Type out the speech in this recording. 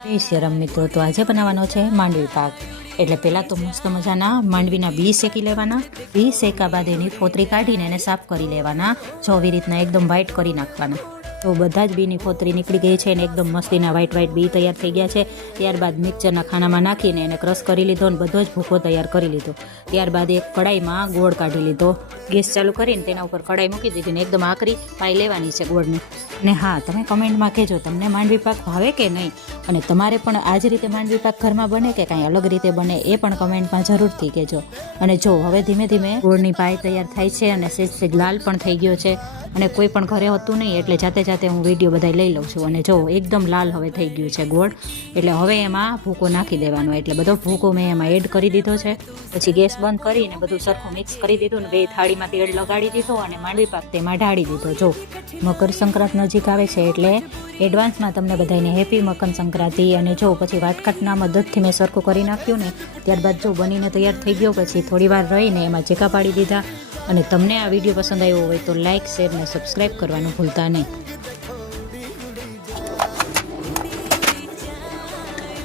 જય શ્રી રામ મિત્રો, તો આજે બનાવવાનો છે માંડવી પાક। એટલે પહેલાં તો મસ્ત મજાના માંડવીના બી શેકી લેવાના। બી શેકા બાદ એની ફોતરી કાઢીને એને સાફ કરી લેવાના। જો આવી રીતના એકદમ વ્હાઈટ કરી નાખવાના। તો બધા જ બીની ફોતરી નીકળી ગઈ છે અને એકદમ મસ્તીના વ્હાઈટ બી તૈયાર થઈ ગયા છે। ત્યારબાદ મિક્સરના ખાનામાં નાખીને એને ક્રશ કરી લીધો અને બધો જ ભૂકો તૈયાર કરી લીધો। ત્યારબાદ એક કડાઈમાં ગોળ કાઢી લીધો। ગેસ ચાલુ કરીને તેના ઉપર કડાઈ મૂકી દીધી ને એકદમ આકરી પાઈ લેવાની છે ગોળની। અને હા, તમે કમેન્ટમાં કહેજો તમને માંડવી પાક ભાવે કે નહીં, અને તમારે પણ આ જ રીતે માંડવી પાક ઘરમાં બને કે કાંઈ અલગ રીતે બને એ પણ કમેન્ટમાં જરૂરથી કહેજો। અને જો હવે ધીમે ધીમે ગોળની પાઈ તૈયાર થાય છે અને સેજ લાલ પણ થઈ ગયો છે। અને કોઈ પણ ઘરે હતું નહીં એટલે જાતે જાતે હું વિડીયો બધા લઈ લઉં છું। અને જો એકદમ લાલ હવે થઈ ગયું છે ગોળ, એટલે હવે એમાં ભૂકો નાખી દેવાનો। એટલે બધો ભૂકો મેં એમાં એડ કરી દીધો છે। પછી ગેસ બંધ કરીને બધું સરખું મિક્સ કરી દીધું ને બે થાળીમાં તેલ લગાડી દીધો અને માંડવી પાક તેમાં ઢાળી દીધો। જો મકર સંક્રાંત નજીક આવે છે એટલે એડવાન્સમાં તમને બધાને હેપી મકર સંક્રાંતિ। અને જો પછી વાટકાટના મદદથી મેં સરખું કરી નાખ્યું ને ત્યારબાદ જો બનીને તૈયાર થઈ ગયો પછી થોડી વાર રહીને એમાં ચેકા પાડી દીધા। અને તમને આ વિડીયો પસંદ આવ્યો હોય તો લાઇક, શેર ને સબસ્ક્રાઈબ કરવાનું ભૂલતા નહીં।